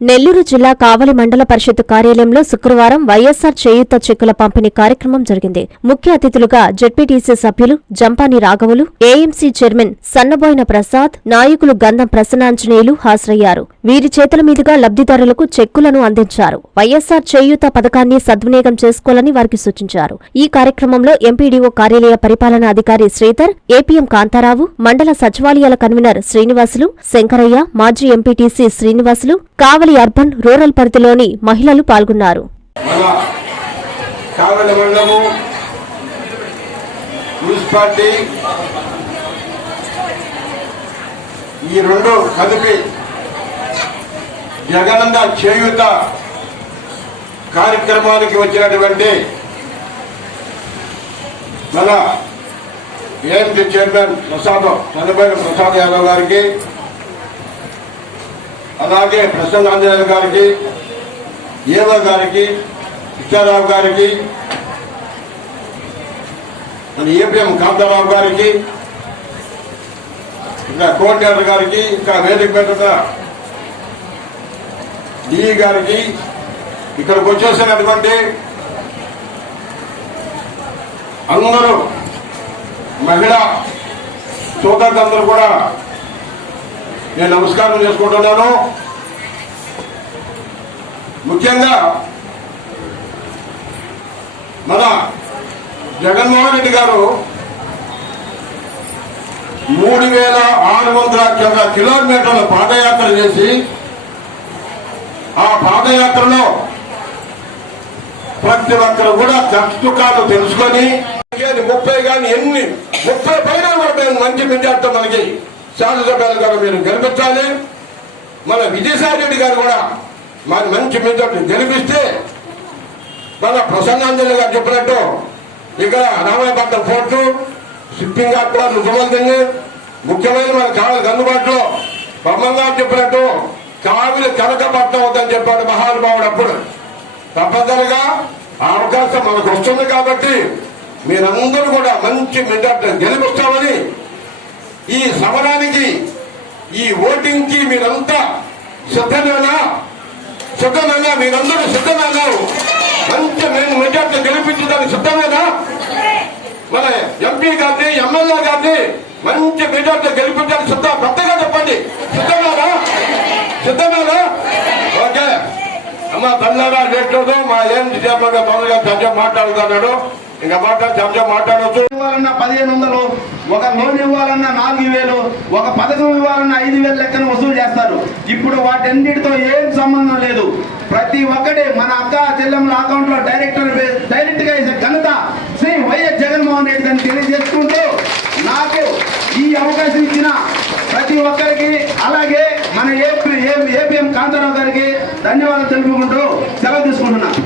నెల్లూరు జిల్లా కావలి మండల పరిషత్ కార్యాలయంలో శుక్రవారం వైఎస్సార్ చేయూత చెక్కుల పంపిణీ కార్యక్రమం జరిగింది. ముఖ్య అతిథులుగా జెడ్పీటీసీ సభ్యులు జంపాని రాఘవులు ఏఎంసీ చైర్మన్ సన్నబోయిన ప్రసాద్ నాయకులు గంధం ప్రసన్నాంజనేయులు హాజరయ్యారు. వీరి చేతుల మీదుగా లబ్ధిదారులకు చెక్కులను అందించారు. వైఎస్సార్ చేయూత పథకాన్ని సద్వినియోగం చేసుకోవాలని వారికి సూచించారు. ఈ కార్యక్రమంలో ఎంపీడీఓ కార్యాలయ పరిపాలనా అధికారి శ్రీధర్ ఏపీఎం కాంతారావు మండల సచివాలయాల కన్వీనర్ శ్రీనివాసులు శంకరయ్య మాజీ MPTC Srinivasulu Kavali Kavali urban rural పరిధిలోని మహిళలు పాల్గొన్నారు. ఈ రెండు కలిపి జగనంద చేయుత కార్యక్రమానికి వచ్చినటువంటి మన ఏఎంసీ చైర్మన్ ప్రసాద్ చంద్రబాబు ప్రసాద్ యాదవ్ గారికి అలాగే ప్రసన్న ఆంజనేయ గారికి ఏవో గారికి ఇచ్చారావు గారికి మన ఏపీఎం కాంతారావు గారికి ఇంకా కోఆర్డినేటర్ గారికి ఇంకా వేదిక పెద్ద డిఈ గారికి ఇక్కడికి వచ్చేసినటువంటి అందరూ మహిళా సోదరులందరూ కూడా నేను నమస్కారం చేసుకుంటున్నాను. ముఖ్యంగా మన జగన్మోహన్ రెడ్డి గారు మూడు వేల ఆరు వందల కింద కిలోమీటర్ల పాదయాత్ర చేసి ఆ పాదయాత్రలో ప్రతి ఒక్కరు కూడా కష్టుకాలు తెలుసుకొని ముప్పై కానీ ఎన్ని ముప్పై పైన కూడా మంచి మెజార్టీ మనకి శాసనసభ్యులు గారు మీరు గెలిపించాలి. మన విజయసాయి రెడ్డి గారు కూడా మరి మంచి మెజార్టీ గెలిపిస్తే మన ప్రసన్నాంజలి గారు చెప్పినట్టు ఇక్కడ రామాయపట్నం ఫోర్టు షిప్పింగ్ ఆర్డర్లు సుమంతంగా ముఖ్యమైన మన కాళ్ళకి అందుబాటులో బ్రహ్మం గారు చెప్పినట్టు కావిలి కనకపట్నం అవుతుందని చెప్పాడు మహానుభావుడు అప్పుడు. తప్పనిసరిగా అవకాశం మనకు వస్తుంది కాబట్టి మీరందరూ కూడా మంచి మెజార్టీ ఈ సమరానికి ఈ ఓటింగ్కి మీరంతా సిద్ధమేనా? సిద్ధమేనా? మీరందరూ సిద్ధమేనా? మంచి మేము మెజార్టీ గెలిపించడానికి సిద్ధమేనా? మన ఎంపీ గారిని ఎమ్మెల్యే గారిని మంచి మెజార్టీ గెలిపించడానికి సిద్ధం పెద్దగా చెప్పండి సిద్ధమేనా? సిద్ధమేనా? ఓకే. అమ్మ తల్లారా రేట్లేదు మా ఏం చేపగా తొందరగా చర్చ మాట్లాడుతున్నాడు. ఇంకా మాట్లాడు చర్చ మాట్లాడవచ్చు ఇవ్వాలన్నా పదిహేను వందలు ఒక లోన్ ఇవ్వాలన్నా నాలుగు వేలు ఒక పథకం ఇవ్వాలన్నా ఐదు వేలు లెక్కన వసూలు చేస్తారు. ఇప్పుడు వాటన్నిటితో ఏం సంబంధం లేదు. ప్రతి ఒక్కటి మన అక్క చెల్లెమ్మల అకౌంట్లో డైరెక్టర్ డైరెక్ట్గా వేసే ఘనత శ్రీ వైఎస్ జగన్మోహన్ రెడ్డి అని తెలియజేసుకుంటూ నాకు ఈ అవకాశం ఇచ్చిన ప్రతి ఒక్కరికి అలాగే మన ఏపీ ఏపీఎం కాంతారావు గారికి ధన్యవాదాలు తెలుపుకుంటూ సెలవు తీసుకుంటున్నాను.